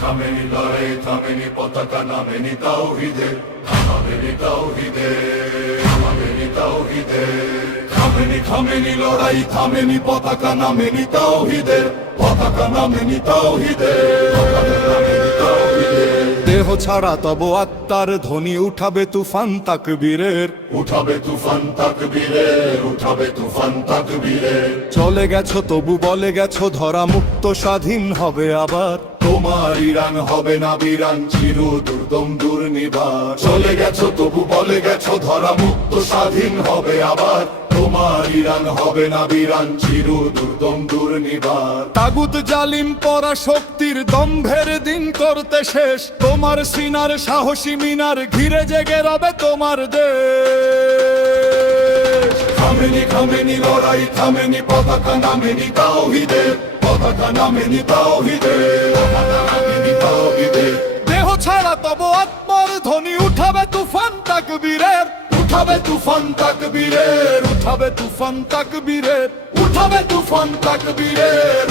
Khamenei লড়াই থামেনি পতাকা নামেনি তাওহীদের, থামেনি তাওহীদের, থামেনি তাওহীদের। Khamenei লড়াই থামেনি পতাকা নামেনি তাওহীদের, পতাকা নামেনি তাওহীদের, পতাকা নামেনি তাওহীদের। দেহ ছাড়া তব আত্মার ধ্বনি উঠাবে তুফান তাকবীরের, উঠাবে তুফান তাকবীরের, উঠাবে তুফান তাকবীরের। চলে গেছো তবু বলে গেছো ধরা মুক্ত স্বাধীন হবে আবার। তোমার ইরান হবে না বিরান, চির দুর্দম দুর্নিবার। চলে গেছো তবু বলে গেছো ধরা মুক্ত স্বাধীন হবে আবার। তোমার ইরান হবে না বিরান, চির দুর্দম দুর্নিবার। তাগুত জালিম পরা শক্তির দম্ভের দিন করতে শেষ, তোমার সিনার সাহসী মিনার ঘিরে জেগে রবে তোমার দেশ। খামেনি লড়াই থামেনি পতাকা নামেনি তাওহীদের, পতাকা নামেনি তাওহীদের, পতাকা নামেনি তাওহীদের। দেহ ছাড়া তব আত্মার ধ্বনি উঠাবে তুফান তাকবীরের, উঠাবে তুফান তাকবীরের, উঠাবে তুফান তাকবীরের, উঠাবে তুফান তাকবীরের,